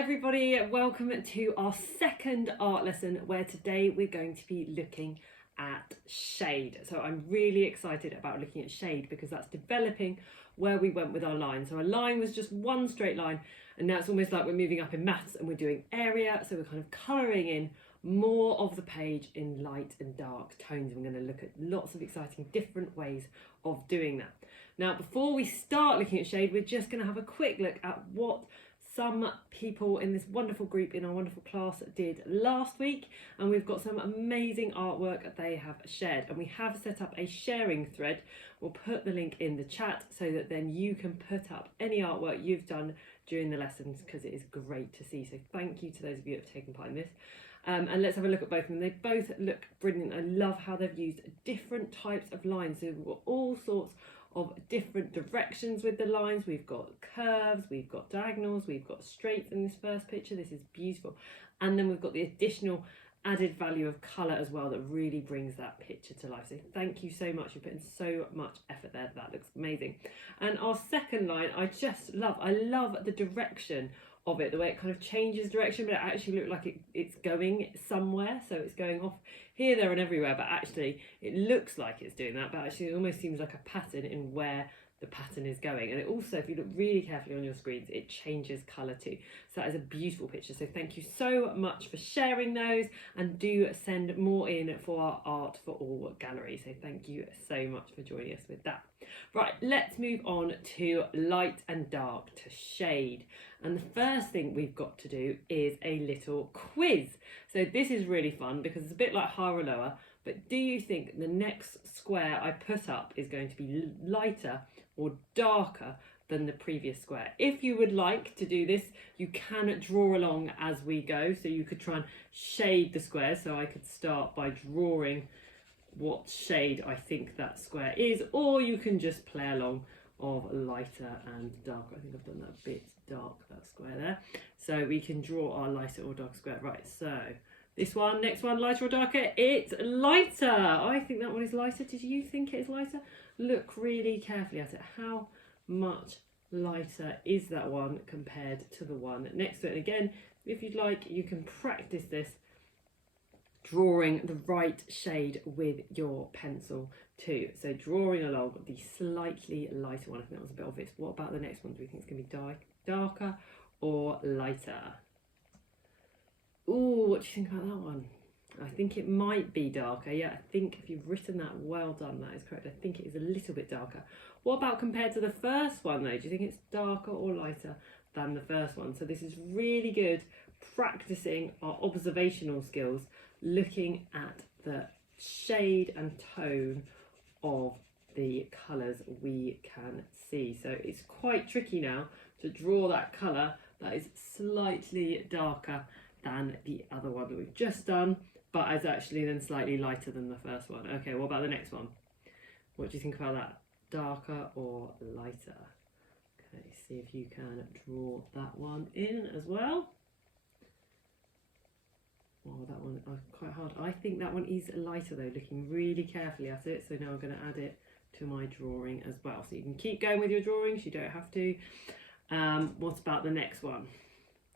everybody, welcome to our second art lesson where today we're going to be looking at shade. So I'm really excited about looking at shade because that's developing where we went with our line. So our line was just one straight line, and now it's almost like we're moving up in maths and we're doing area, so we're kind of colouring in more of the page in light and dark tones. We're going to look at lots of exciting different ways of doing that. Now before we start looking at shade, we're just going to have a quick look at what some people in this wonderful group in our wonderful class did last week, and we've got some amazing artwork that they have shared, and we have set up a sharing thread. We'll put the link in the chat so that then you can put up any artwork you've done during the lessons, because it is great to see. So thank you to those of you that have taken part in this. And let's have a look at both of them. They both look brilliant. I love how they've used different types of lines. So we've got all sorts of different directions with the lines. We've got curves, we've got diagonals, we've got straights in this first picture. This is beautiful. And then we've got the additional added value of colour as well that really brings that picture to life. So thank you so much. You've put in so much effort there. That looks amazing. And our second line, I just love. I love the direction of it, the way it kind of changes direction, but it actually looks like it's going somewhere. So it's going off here, there and everywhere, but actually it looks like it's doing that, but actually it almost seems like a pattern in where the pattern is going. And it also, if you look really carefully on your screens, it changes colour too. So that is a beautiful picture. So thank you so much for sharing those, and do send more in for our Art for All gallery. So thank you so much for joining us with that. Right, let's move on to light and dark, to shade. And the first thing we've got to do is a little quiz. So this is really fun because it's a bit like higher or lower, but do you think the next square I put up is going to be lighter or darker than the previous square? If you would like to do this, you can draw along as we go. So you could try and shade the square. So I could start by drawing what shade I think that square is, or you can just play along of lighter and darker. I think I've done that a bit dark, that square there. So we can draw our lighter or dark square. Right, so this one, next one, lighter or darker? It's lighter. I think that one is lighter. Did you think it is lighter? Look really carefully at it. How much lighter is that one compared to the one next to it? And again, if you'd like, you can practice this drawing the right shade with your pencil too. So drawing along the slightly lighter one. I think that was a bit obvious. What about the next one? Do we think it's going to be darker or lighter? Ooh, what do you think about that one? I think it might be darker. Yeah, I think if you've written that, well done, that is correct. I think it is a little bit darker. What about compared to the first one though? Do you think it's darker or lighter than the first one? So this is really good practicing our observational skills, looking at the shade and tone of the colours we can see. So it's quite tricky now to draw that colour that is slightly darker than the other one that we've just done, but is actually then slightly lighter than the first one. Okay, what about the next one? What do you think about that? Darker or lighter? Okay, see if you can draw that one in as well. Oh, that one quite hard. I think that one is lighter though, looking really carefully at it. So now I'm going to add it to my drawing as well. So you can keep going with your drawings, you don't have to. What about the next one?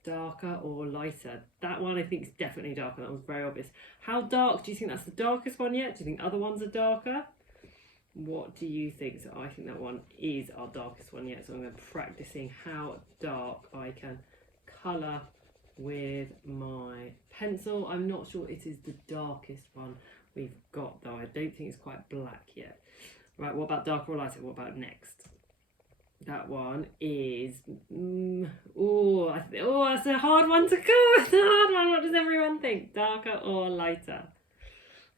Darker or lighter? That one I think is definitely darker. That was very obvious. How dark do you think that's the darkest one yet? Do you think other ones are darker? What do you think? So I think that one is our darkest one yet. So I'm going to practicing how dark I can colour with my pencil. I'm not sure it is the darkest one we've got though. I don't think it's quite black yet. Right, what about darker or lighter? What about next? That one is that's a hard one to call. It's a hard one. What does everyone think? Darker or lighter?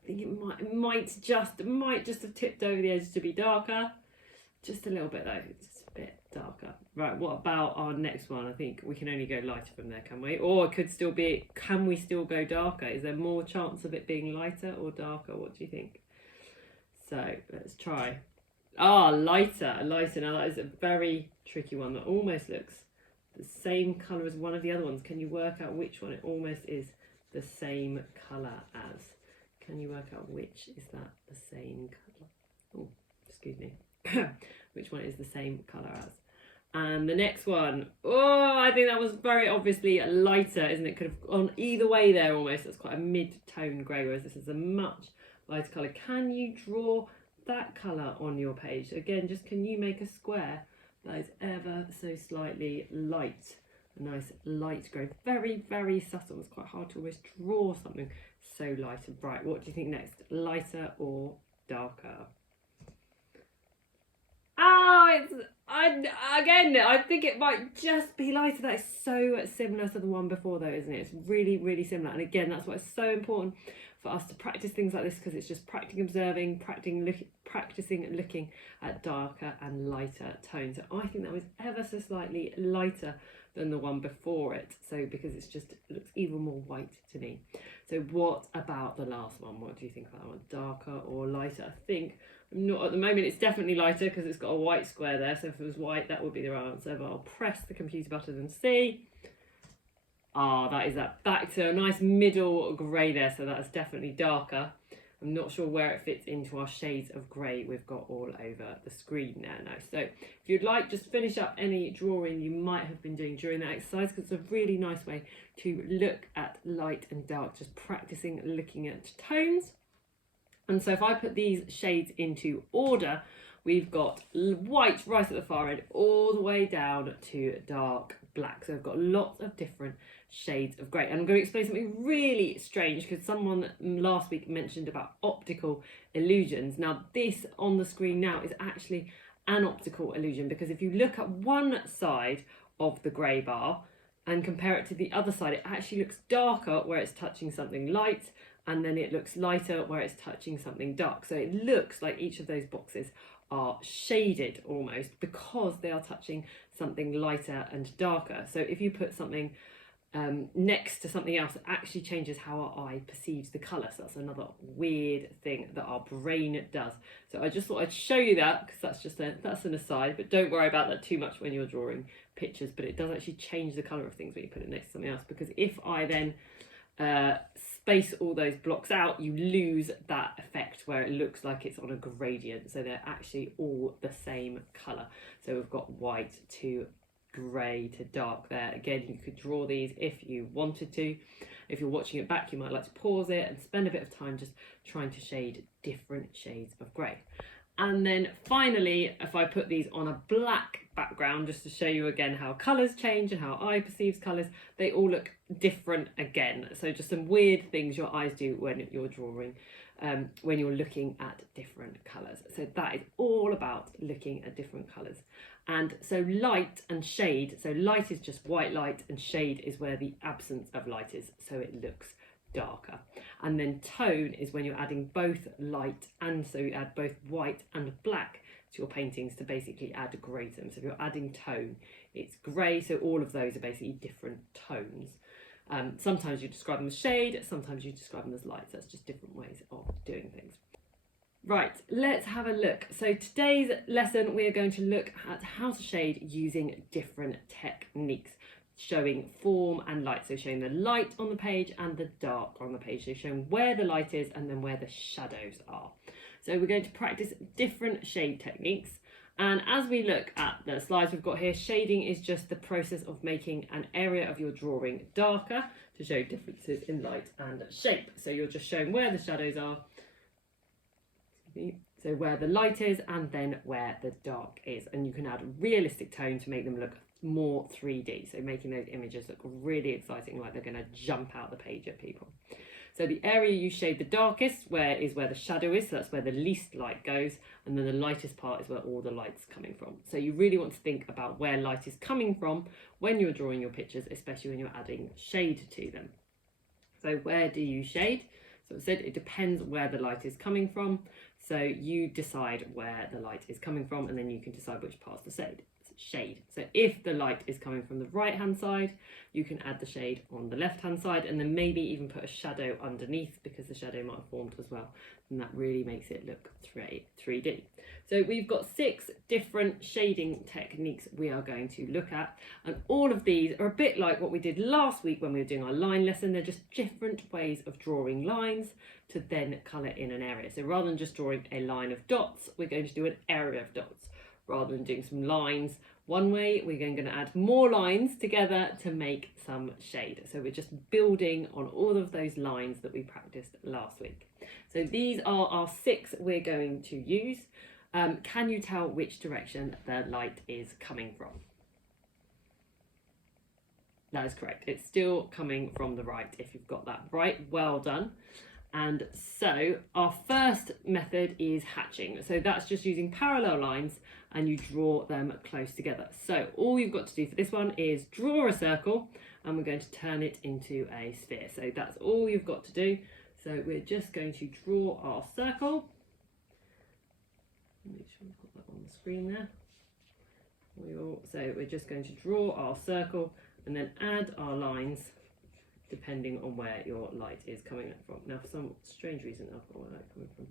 I think it might just have tipped over the edge to be darker. Just a little bit though. It's just a bit darker. Right, what about our next one? I think we can only go lighter from there, can we? Or it could still be, can we still go darker? Is there more chance of it being lighter or darker? What do you think? So let's try. Lighter. Now that is a very tricky one that almost looks the same colour as one of the other ones. Can you work out which one it almost is the same colour as? Can you work out which is that the same colour? Oh, excuse me. Which one is the same colour as? And the next one, oh, I think that was very obviously lighter, isn't it? Could have gone either way there almost. That's quite a mid-tone grey, whereas this is a much lighter colour. Can you draw that colour on your page? Again, just can you make a square that is ever so slightly light? A nice light grey. Very, very subtle. It's quite hard to always draw something so light and bright. What do you think next? Lighter or darker? Oh, I think it might just be lighter. That is so similar to the one before though, isn't it? It's really, really similar. And again, that's why it's so important for us to practice things like this, because it's just practicing observing, practicing looking at darker and lighter tones. So I think that was ever so slightly lighter than the one before it. So because it looks even more white to me. So what about the last one? What do you think about that one? Darker or lighter? I think not at the moment. It's definitely lighter because it's got a white square there. So if it was white, that would be the right answer. But I'll press the computer button and see. Ah, that is that back to a nice middle grey there. So that's definitely darker. I'm not sure where it fits into our shades of grey we've got all over the screen there now. So if you'd like, just finish up any drawing you might have been doing during that exercise, because it's a really nice way to look at light and dark, just practicing looking at tones. And so if I put these shades into order, we've got white right at the far end all the way down to dark black. So I've got lots of different shades of grey. And I'm going to explain something really strange, because someone last week mentioned about optical illusions. Now this on the screen now is actually an optical illusion, because if you look at one side of the grey bar and compare it to the other side, it actually looks darker where it's touching something light, and then it looks lighter where it's touching something dark. So it looks like each of those boxes are shaded almost, because they are touching something lighter and darker. So if you put something next to something else, it actually changes how our eye perceives the colour. So that's another weird thing that our brain does. So I just thought I'd show you that, because that's an aside, but don't worry about that too much when you're drawing pictures. But it does actually change the colour of things when you put it next to something else, because if I then space all those blocks out, you lose that effect where it looks like it's on a gradient. So they're actually all the same colour. So we've got white to grey to dark there. Again, you could draw these if you wanted to. If you're watching it back, you might like to pause it and spend a bit of time just trying to shade different shades of grey. And then finally, if I put these on a black background, just to show you again how colours change and how eye perceives colours, they all look different again. So just some weird things your eyes do when you're drawing, when you're looking at different colours. So that is all about looking at different colours. And so light and shade, so light is just white light, and shade is where the absence of light is, so it looks darker. And then tone is when you're adding both light, and so you add both white and black to your paintings to basically add grey to them. So if you're adding tone, it's grey. So all of those are basically different tones. Sometimes you describe them as shade, sometimes you describe them as light. So that's just different ways of doing things. Right, let's have a look. So today's lesson, we are going to look at how to shade using different techniques, showing form and light. So showing the light on the page and the dark on the page. So showing where the light is and then where the shadows are. So we're going to practice different shade techniques. And as we look at the slides we've got here, shading is just the process of making an area of your drawing darker to show differences in light and shape. So you're just showing where the shadows are, so where the light is, and then where the dark is. And you can add realistic tone to make them look more 3D. So making those images look really exciting, like they're going to jump out the page at people. So the area you shade the darkest is where the shadow is, so that's where the least light goes, and then the lightest part is where all the light's coming from. So you really want to think about where light is coming from when you're drawing your pictures, especially when you're adding shade to them. So where do you shade? So I said it depends where the light is coming from. So you decide where the light is coming from, and then you can decide which parts to shade. So if the light is coming from the right hand side, you can add the shade on the left hand side, and then maybe even put a shadow underneath, because the shadow might have formed as well, and that really makes it look 3D. So we've got 6 different shading techniques we are going to look at, and all of these are a bit like what we did last week when we were doing our line lesson. They're just different ways of drawing lines to then colour in an area. So rather than just drawing a line of dots, we're going to do an area of dots. Rather than doing some lines, one way. We're going to add more lines together to make some shade. So we're just building on all of those lines that we practiced last week. So these are our 6 we're going to use. Can you tell which direction the light is coming from? That is correct. It's still coming from the right if you've got that right. Well done. And so our first method is hatching. So that's just using parallel lines and you draw them close together. So all you've got to do for this one is draw a circle and we're going to turn it into a sphere. So that's all you've got to do. So we're just going to draw our circle. Make sure we've got that on the screen there. So we're just going to draw our circle and then add our lines depending on where your light is coming from. Now for some strange reason I've got my light coming from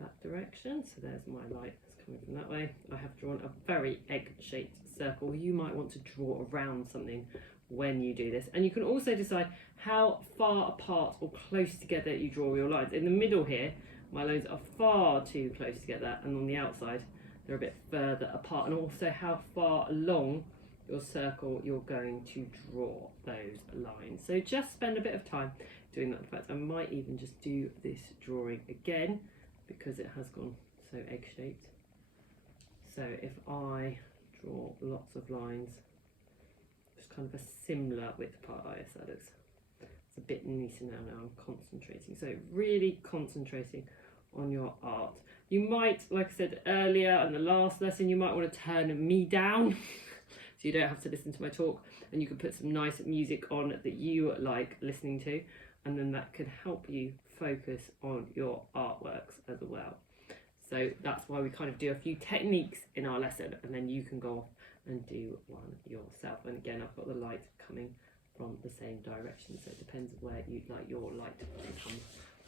that direction, so there's my light that's coming from that way. I have drawn a very egg-shaped circle. You might want to draw around something when you do this, and you can also decide how far apart or close together you draw your lines. In the middle here, my lines are far too close together, and on the outside they're a bit further apart, and also how far along your circle you're going to draw those lines. So just spend a bit of time doing that. In fact, I might even just do this drawing again because it has gone so egg-shaped. So if I draw lots of lines, just kind of a similar width part, yes, that looks, it's a bit neater now. I'm concentrating. So really concentrating on your art. You might, like I said earlier in the last lesson, you might want to turn me down so you don't have to listen to my talk, and you can put some nice music on that you like listening to, and then that can help you focus on your artworks as well. So that's why we kind of do a few techniques in our lesson, and then you can go off and do one yourself. And again, I've got the light coming from the same direction, so it depends where you'd like your light to come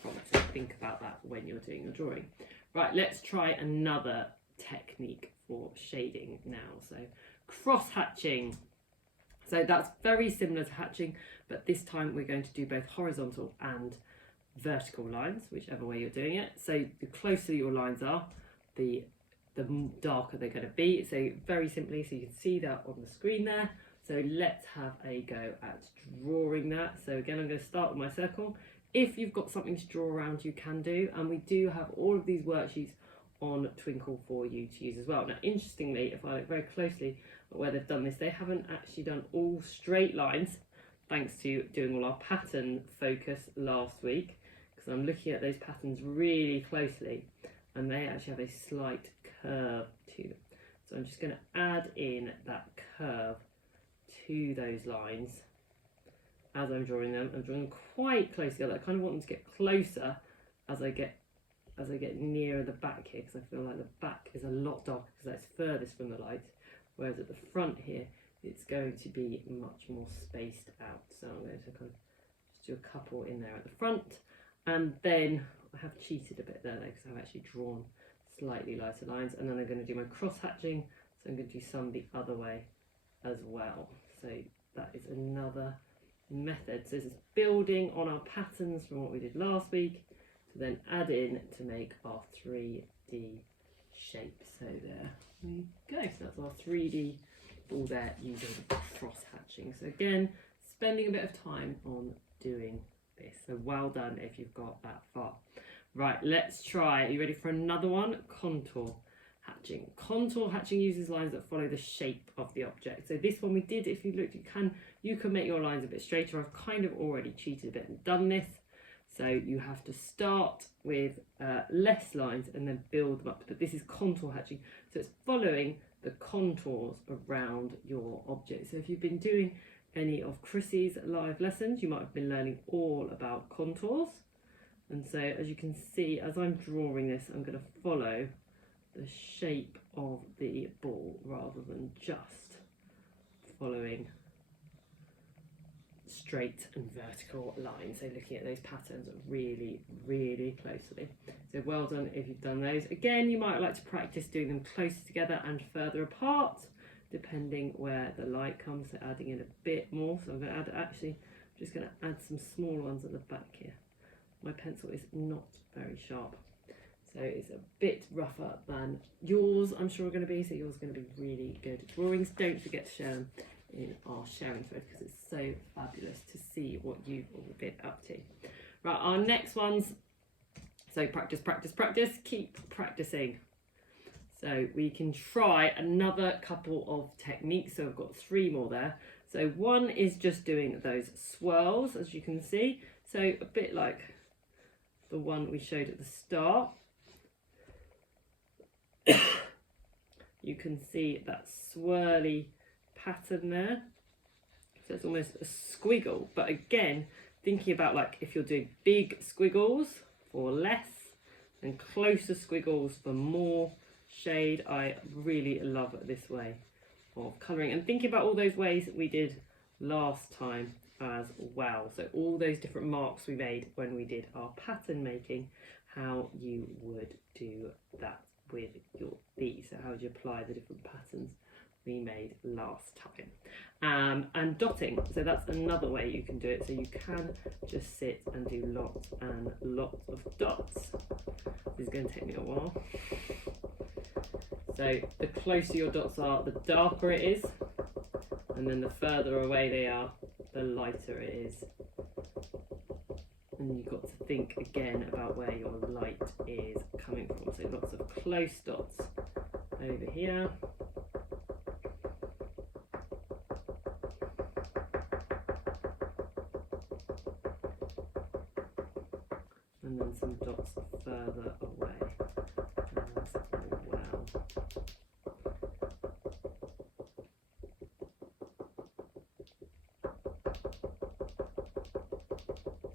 from. So think about that when you're doing your drawing. Right, let's try another technique for shading now. So cross hatching. So that's very similar to hatching, but this time we're going to do both horizontal and vertical lines, whichever way you're doing it. So the closer your lines are, the darker they're going to be. So very simply, so you can see that on the screen there. So let's have a go at drawing that. So again, I'm going to start with my circle. If you've got something to draw around, you can do, and we do have all of these worksheets on Twinkle for you to use as well. Now, interestingly, if I look very closely at where they've done this, they haven't actually done all straight lines, thanks to doing all our pattern focus last week, because I'm looking at those patterns really closely, and they actually have a slight curve to them. So I'm just going to add in that curve to those lines as I'm drawing them. I'm drawing them quite close together. I kind of want them to get closer as I get nearer the back here, because I feel like the back is a lot darker because that's furthest from the light, whereas at the front here it's going to be much more spaced out. So I'm going to kind of just do a couple in there at the front, and then I have cheated a bit there because I've actually drawn slightly lighter lines, and then I'm going to do my cross hatching, so I'm going to do some the other way as well. So that is another method. So this is building on our patterns from what we did last week to then add in to make our 3D shape. So there we go. So that's our 3D ball there using cross hatching. So again, spending a bit of time on doing this. So well done if you've got that far. Right, let's try. Are you ready for another one? Contour hatching. Contour hatching uses lines that follow the shape of the object. So this one we did, if you looked, you can make your lines a bit straighter. I've kind of already cheated a bit and done this. So you have to start with less lines and then build them up. But this is contour hatching. So it's following the contours around your object. So if you've been doing any of Chrissy's live lessons, you might have been learning all about contours. And so as you can see, as I'm drawing this, I'm going to follow the shape of the ball rather than just following straight and vertical lines. So looking at those patterns really, really closely. So well done if you've done those. Again, you might like to practice doing them closer together and further apart, depending where the light comes. So adding in a bit more. So I'm going to add, actually, I'm just going to add some small ones at the back here. My pencil is not very sharp. So So it's a bit rougher than yours, I'm sure, are going to be. So yours is going to be really good. Drawings, don't forget to share them in our sharing thread because it's so fabulous to see what you've all been up to. Right, our next ones. So practice, practice, practice. Keep practicing. So we can try another couple of techniques. So I've got 3 more there. So one is just doing those swirls, as you can see. So a bit like the one we showed at the start. You can see that swirly pattern there. So it's almost a squiggle. But again, thinking about like if you're doing big squiggles for less and closer squiggles for more shade, I really love this way of colouring. And thinking about all those ways that we did last time as well. So all those different marks we made when we did our pattern making, how you would do that with your bee. So how would you apply the different patterns we made last time. And dotting, so that's another way you can do it. So you can just sit and do lots and lots of dots. This is going to take me a while. So the closer your dots are, the darker it is, and then the further away they are, the lighter it is. And you've got to think again about where your light is coming from. So lots of close dots over here. And then some dots further away as well.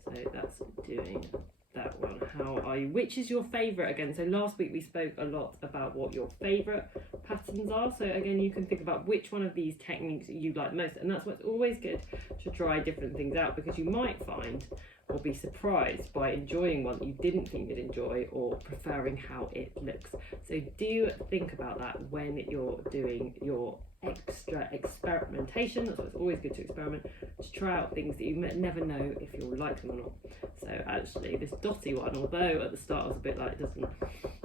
So that's doing that one. How are you? Which is your favourite again? So last week we spoke a lot about what your favourite patterns are. So again, you can think about which one of these techniques you like most. And that's what's always good to try different things out, because you might find or be surprised by enjoying one that you didn't think you'd enjoy or preferring how it looks. So do think about that when you're doing your extra experimentation. That's why it's always good to experiment, to try out things that you never know if you'll like them or not. So actually this dotty one, although at the start I was a bit like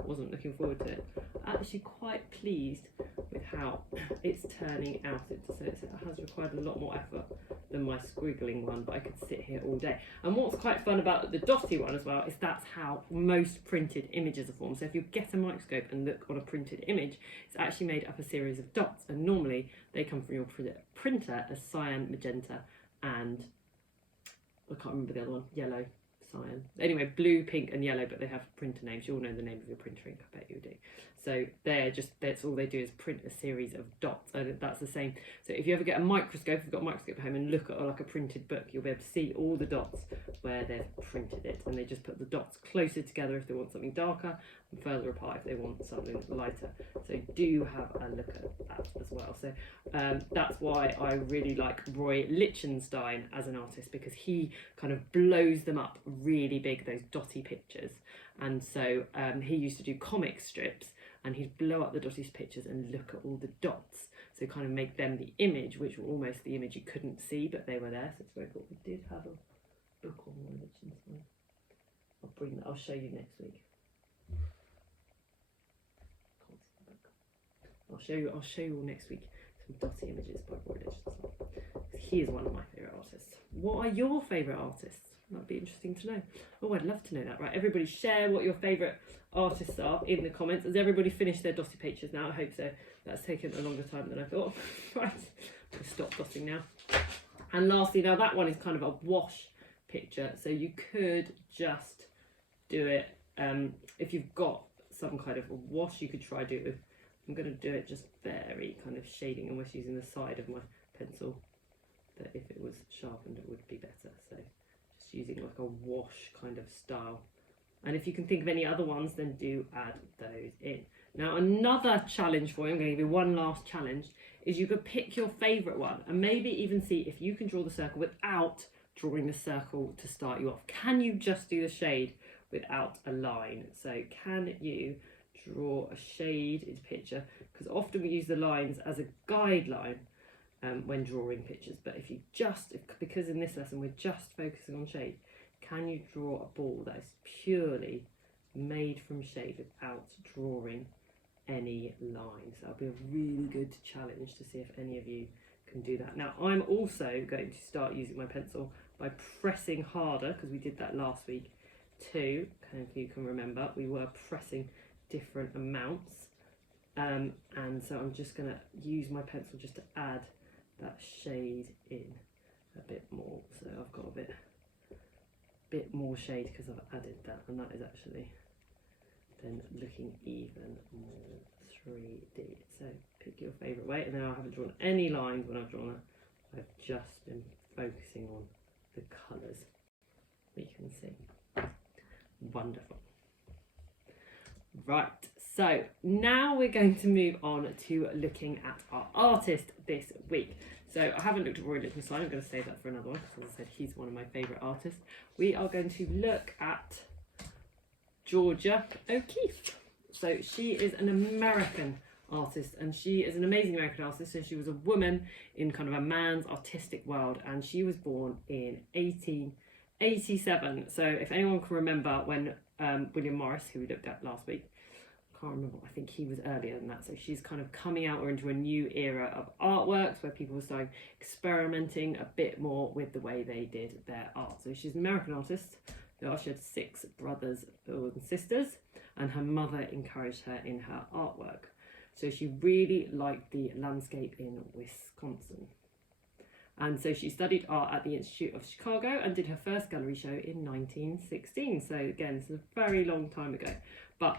wasn't looking forward to it, actually quite pleased with how it's turning out. It has required a lot more effort than my squiggling one, but I could sit here all day. And what's quite fun about the dotty one as well is that's how most printed images are formed. So if you get a microscope and look on a printed image, it's actually made up a series of dots, and normally they come from your printer as cyan, magenta, and I can't remember the other one, yellow, cyan. Anyway, blue, pink and yellow, but they have printer names. You all know the name of your printer ink, I bet you do. So that's all they do is print a series of dots. And that's the same. So if you ever get a microscope, if you've got a microscope at home and look at like a printed book, you'll be able to see all the dots where they've printed it. And they just put the dots closer together if they want something darker, and further apart if they want something lighter. So do have a look at that as well. So that's why I really like Roy Lichtenstein as an artist, because he kind of blows them up really big, those dotty pictures. And so he used to do comic strips, and he'd blow up the dotty pictures and look at all the dots, so kind of make them the image, which were almost the image you couldn't see, but they were there. So it's very cool. We did have a book on Roy Lichtenstein. I'll show you next week. I'll show you all next week some dotty images by Roy Lichtenstein. He is one of my favourite artists. What are your favourite artists? That'd be interesting to know. Oh, I'd love to know that. Right, everybody share what your favourite artists are in the comments. Has everybody finished their dotty pictures now? I hope so. That's taken a longer time than I thought. Right, I'm going to stop dotting now. And lastly, now that one is kind of a wash picture, so you could just do it, if you've got some kind of a wash, you could try do it with, I'm going to do it just very kind of shading, almost using the side of my pencil, that if it was sharpened it would be better. So just using like a wash kind of style. And if you can think of any other ones, then do add those in. Now another challenge for you, I'm going to give you one last challenge, is you could pick your favourite one and maybe even see if you can draw the circle without drawing the circle to start you off. Can you just do the shade without a line? So can you draw a shade in picture? Because often we use the lines as a guideline when drawing pictures, but if you because in this lesson we're just focusing on shade, can you draw a ball that is purely made from shade without drawing any lines. That'll be a really good challenge to see if any of you can do that. Now I'm also going to start using my pencil by pressing harder, because we did that last week too. If you can remember, we were pressing different amounts, and so I'm just going to use my pencil just to add that shade in a bit more. So I've got a bit more shade because I've added that, and that is actually then looking even more 3D. So pick your favourite way, and now I haven't drawn any lines when I've drawn that. I've just been focusing on the colours. We can see. Wonderful. Right, so now we're going to move on to looking at our artist this week. So I haven't looked at Roy Lichtenstein, I'm going to save that for another one, because as I said, he's one of my favourite artists. We are going to look at Georgia O'Keeffe. So she is an American artist, and she is an amazing American artist. So she was a woman in kind of a man's artistic world, and she was born in 1887. So if anyone can remember when William Morris, who we looked at last week, I can't remember, I think he was earlier than that. So she's kind of coming out or into a new era of artworks where people were starting experimenting a bit more with the way they did their art. So she's an American artist. She had 6 brothers and sisters, and her mother encouraged her in her artwork. So she really liked the landscape in Wisconsin. And so she studied art at the Institute of Chicago and did her first gallery show in 1916. So again, it's a very long time ago. But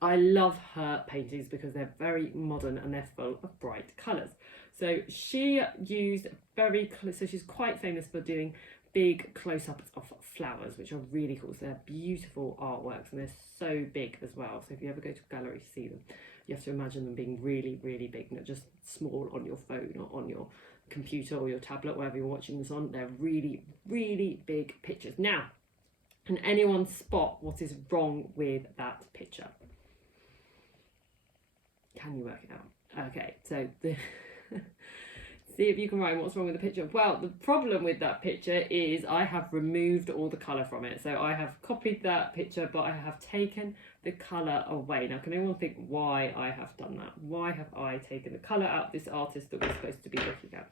I love her paintings because they're very modern and they're full of bright colours. So she used so she's quite famous for doing big close-ups of flowers, which are really cool. So they're beautiful artworks, and they're so big as well. So if you ever go to a gallery to see them, you have to imagine them being really, really big, not just small on your phone or on your computer or your tablet, wherever you're watching this on. They're really, really big pictures. Now, can anyone spot what is wrong with that picture? Can you work it out? Okay, so see if you can write what's wrong with the picture. Well, the problem with that picture is I have removed all the colour from it. So I have copied that picture, but I have taken the colour away. Now, can anyone think why I have done that? Why have I taken the colour out of this artist that we're supposed to be looking at?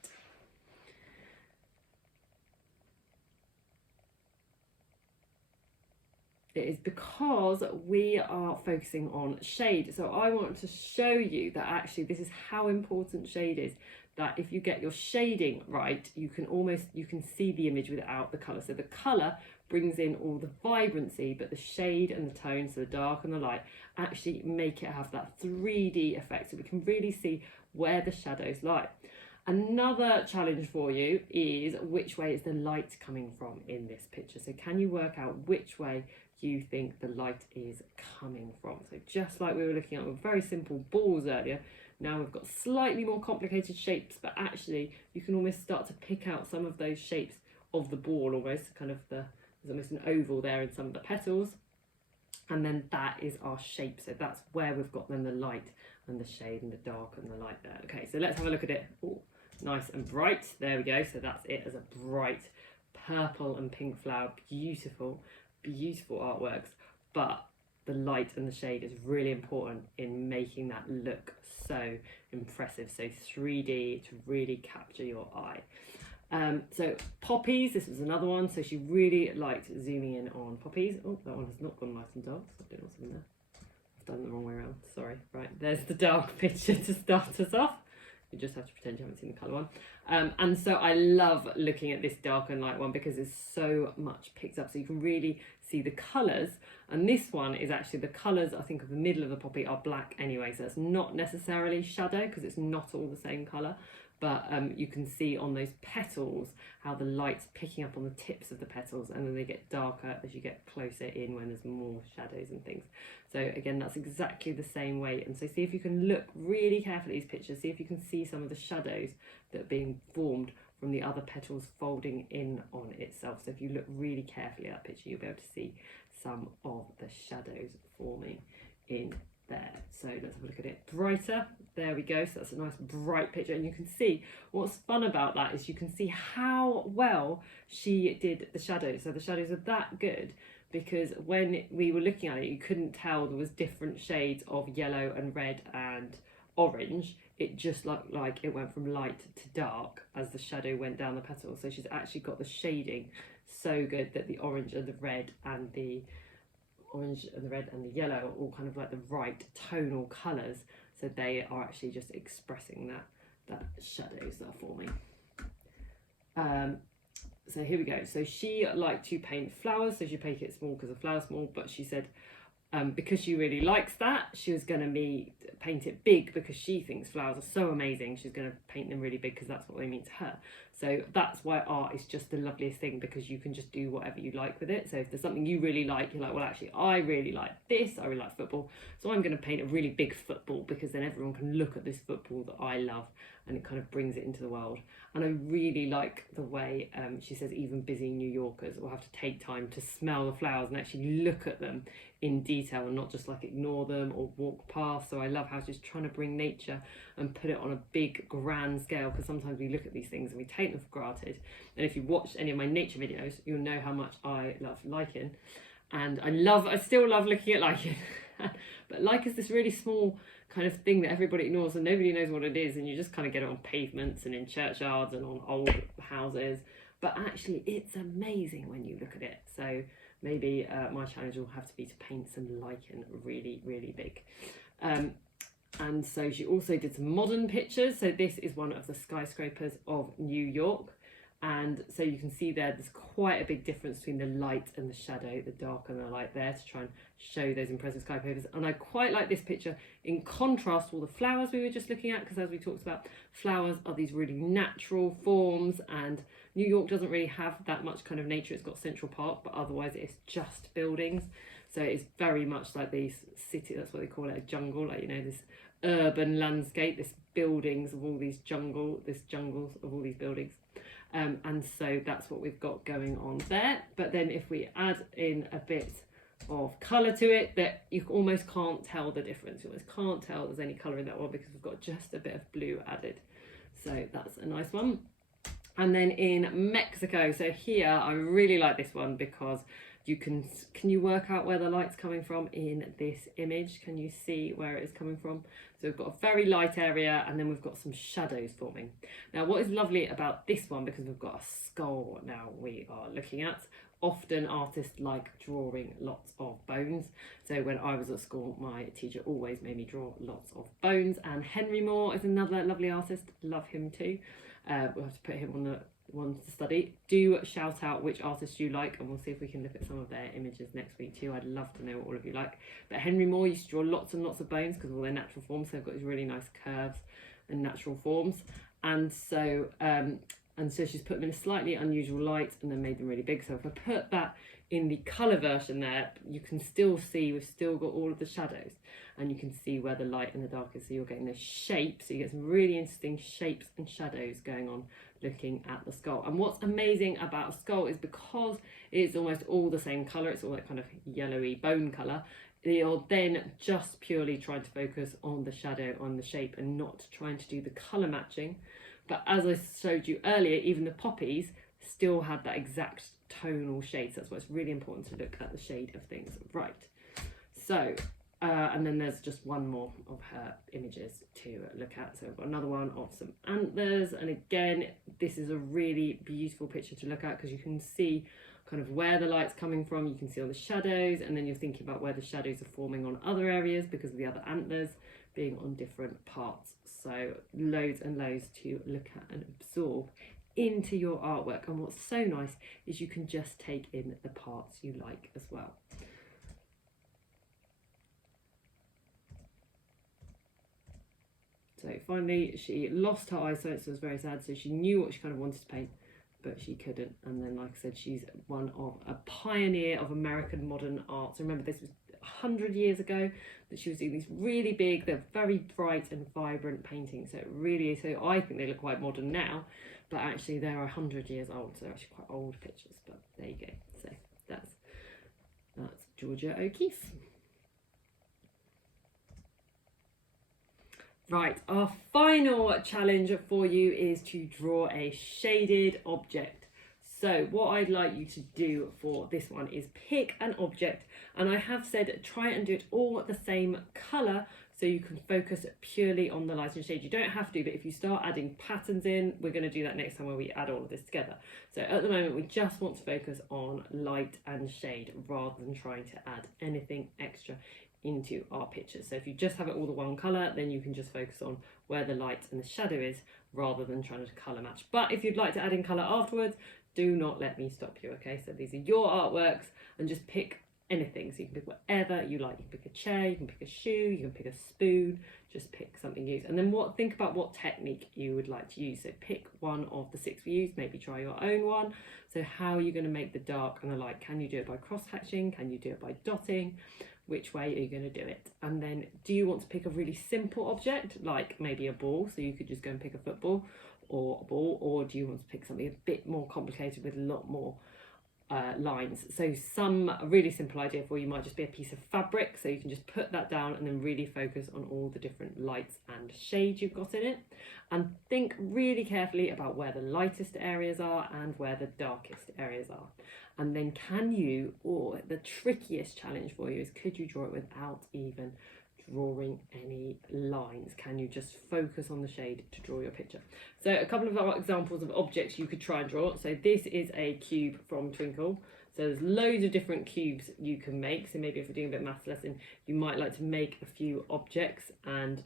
It is because we are focusing on shade. So I want to show you that actually this is how important shade is. That if you get your shading right, you can see the image without the colour. So the colour brings in all the vibrancy, but the shade and the tone, so the dark and the light, actually make it have that 3D effect. So we can really see where the shadows lie. Another challenge for you is which way is the light coming from in this picture. So can you work out which way you think the light is coming from? So just like we were looking at with very simple balls earlier, now we've got slightly more complicated shapes, but actually you can almost start to pick out some of those shapes of the ball, almost kind of there's almost an oval there in some of the petals, and then that is our shape. So that's where we've got then the light and the shade and the dark and the light there. Okay, so let's have a look at it. Ooh, nice and bright. There we go. So that's it as a bright purple and pink flower. Beautiful, beautiful artworks, but the light and the shade is really important in making that look so impressive. So 3D to really capture your eye. So poppies, this was another one. So she really liked zooming in on poppies. Oh, that one has not gone nice and dark, so I don't know what's in there. I've done it the wrong way around, sorry. Right, there's the dark picture to start us off. You just have to pretend you haven't seen the colour one. And so I love looking at this dark and light one because it's so much picked up. So you can really see the colours. And this one is actually the colours, I think, of the middle of the poppy are black anyway. So it's not necessarily shadow because it's not all the same colour. But you can see on those petals how the light's picking up on the tips of the petals, and then they get darker as you get closer in when there's more shadows and things. So again, that's exactly the same way. And so see if you can look really carefully at these pictures, see if you can see some of the shadows that are being formed from the other petals folding in on itself. So if you look really carefully at that picture, you'll be able to see some of the shadows forming in there. So let's have a look at it brighter. There we go. So that's a nice bright picture, and you can see what's fun about that is you can see how well she did the shadows. So the shadows are that good because when we were looking at it, you couldn't tell there was different shades of yellow and red and orange. It just looked like it went from light to dark as the shadow went down the petal. So she's actually got the shading so good that the orange and the red and the yellow are all kind of like the right tonal colours. So they are actually just expressing that shadows that are forming. So here we go. So she liked to paint flowers, so she painted it small because the flower's small, but she said because she really likes that, she was going to paint it big because she thinks flowers are so amazing. She's going to paint them really big because that's what they mean to her. So that's why art is just the loveliest thing, because you can just do whatever you like with it. So if there's something you really like, you're like, well, actually, I really like this. I really like football. So I'm going to paint a really big football because then everyone can look at this football that I love, and it kind of brings it into the world. And I really like the way she says even busy New Yorkers will have to take time to smell the flowers and actually look at them in detail and not just like ignore them or walk past. So I love how she's trying to bring nature and put it on a big grand scale, because sometimes we look at these things and we take them for granted. And if you watch any of my nature videos, you'll know how much I love lichen. And I still love looking at lichen. But lichen is this really small kind of thing that everybody ignores and nobody knows what it is, and you just kind of get it on pavements and in churchyards and on old houses, but actually it's amazing when you look at it. So maybe my challenge will have to be to paint some lichen really, really big. And so she also did some modern pictures. So this is one of the skyscrapers of New York. And so you can see there's quite a big difference between the light and the shadow, the dark and the light there, to try and show those impressive skyscrapers. And I quite like this picture in contrast to all the flowers we were just looking at, because as we talked about, flowers are these really natural forms, and New York doesn't really have that much kind of nature. It's got Central Park, but otherwise it's just buildings. So it's very much like these city, that's what they call it, a jungle, like, you know, this urban landscape, this buildings of all these jungles of all these buildings. And so that's what we've got going on there. But then if we add in a bit of colour to it, that you almost can't tell the difference. You almost can't tell there's any colour in that one because we've got just a bit of blue added. So that's a nice one. And then in Mexico, so here I really like this one because you can you work out where the light's coming from in this image? Can you see where it is coming from? So we've got a very light area, and then we've got some shadows forming. Now what is lovely about this one, because we've got a skull now we are looking at, often artists like drawing lots of bones. So when I was at school, my teacher always made me draw lots of bones, and Henry Moore is another lovely artist, love him too. We'll have to put him on the ones to study. Do shout out which artists you like, and we'll see if we can look at some of their images next week too. I'd love to know what all of you like. But Henry Moore used to draw lots and lots of bones because of all their natural forms. So they've got these really nice curves and natural forms, and so she's put them in a slightly unusual light and then made them really big. So if I put that in the colour version there, you can still see we've still got all of the shadows, and you can see where the light and the dark is. So you're getting those shapes, so you get some really interesting shapes and shadows going on looking at the skull. And what's amazing about a skull is because it's almost all the same colour, it's all that kind of yellowy bone colour, you're then just purely trying to focus on the shadow, on the shape, and not trying to do the colour matching. But as I showed you earlier, even the poppies still had that exact tonal shade. So that's why it's really important to look at the shade of things right. So and then there's just one more of her images to look at. So I've got another one of some antlers, and again this is a really beautiful picture to look at because you can see kind of where the light's coming from, you can see all the shadows, and then you're thinking about where the shadows are forming on other areas because of the other antlers being on different parts. So loads and loads to look at and absorb into your artwork. And what's so nice is you can just take in the parts you like as well. So finally she lost her eyesight, so it was very sad. So she knew what she kind of wanted to paint, but she couldn't. And then, like I said, she's one of a pioneer of American modern art. So remember, this was 100 years ago that she was doing these really big, they're very bright and vibrant paintings. So it really is, so I think they look quite modern now, but actually they're 100 years old, so they're actually quite old pictures. But there you go. So that's Georgia O'Keeffe. Right, our final challenge for you is to draw a shaded object. So what I'd like you to do for this one is pick an object, and I have said try and do it all the same colour so you can focus purely on the light and shade. You don't have to, but if you start adding patterns in, we're going to do that next time where we add all of this together. So at the moment we just want to focus on light and shade rather than trying to add anything extra into our pictures. So if you just have it all the one colour, then you can just focus on where the light and the shadow is rather than trying to colour match. But if you'd like to add in colour afterwards, do not let me stop you, okay? So these are your artworks, and just pick anything. So you can pick whatever you like. You can pick a chair, you can pick a shoe, you can pick a spoon, just pick something you use. And then think about what technique you would like to use. So pick one of the 6 we used, maybe try your own one. So how are you going to make the dark and the light? Can you do it by cross-hatching? Can you do it by dotting? Which way are you going to do it? And then do you want to pick a really simple object, like maybe a ball? So you could just go and pick a football or a ball, or do you want to pick something a bit more complicated with a lot more lines? So some really simple idea for you might just be a piece of fabric, so you can just put that down and then really focus on all the different lights and shades you've got in it, and think really carefully about where the lightest areas are and where the darkest areas are. And then the trickiest challenge for you is, could you draw it without even drawing any lines? Can you just focus on the shade to draw your picture? So a couple of examples of objects you could try and draw. So this is a cube from Twinkle. So there's loads of different cubes you can make. So maybe if we're doing a bit of maths lesson, you might like to make a few objects and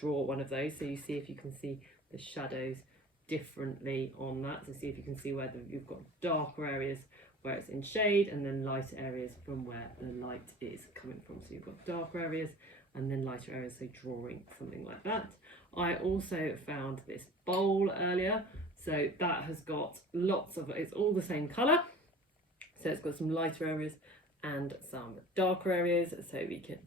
draw one of those. So you see if you can see the shadows differently on that. So see if you can see whether you've got darker areas where it's in shade, and then lighter areas from where the light is coming from. So you've got darker areas and then lighter areas, so drawing something like that. I also found this bowl earlier, so that has got it's all the same colour, so it's got some lighter areas and some darker areas, so we can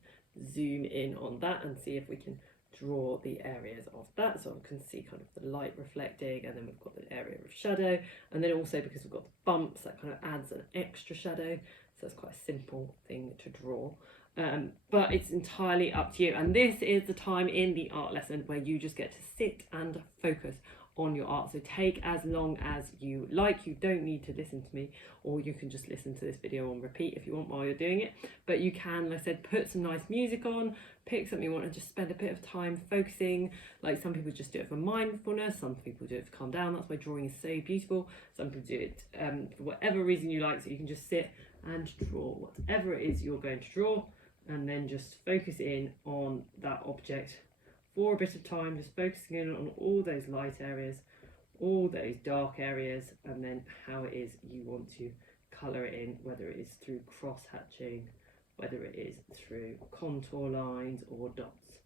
zoom in on that and see if we can draw the areas of that. So I can see kind of the light reflecting, and then we've got the area of shadow, and then also because we've got the bumps, that kind of adds an extra shadow. So it's quite a simple thing to draw, but it's entirely up to you. And this is the time in the art lesson where you just get to sit and focus on your art. So take as long as you like. You don't need to listen to me, or you can just listen to this video on repeat if you want while you're doing it. But you can, like I said, put some nice music on, pick something you want, and just spend a bit of time focusing. Like some people just do it for mindfulness, some people do it to calm down. That's why drawing is so beautiful. Some people do it for whatever reason you like, so you can just sit and draw whatever it is you're going to draw, and then just focus in on that object for a bit of time, just focusing in on all those light areas, all those dark areas, and then how it is you want to colour it in, whether it is through cross-hatching, whether it is through contour lines or dots.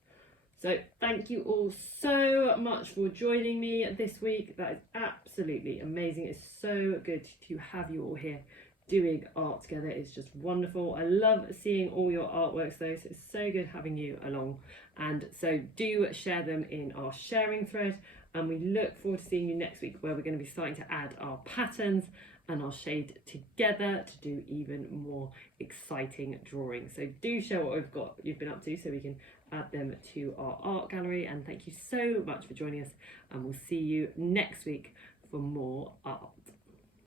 So thank you all so much for joining me this week. That is absolutely amazing. It's so good to have you all here doing art together. It's just wonderful. I love seeing all your artworks though, so it's so good having you along. And so do share them in our sharing thread, and we look forward to seeing you next week, where we're going to be starting to add our patterns and our shade together to do even more exciting drawings. So do share what you've been up to, so we can add them to our art gallery. And thank you so much for joining us, and we'll see you next week for more art.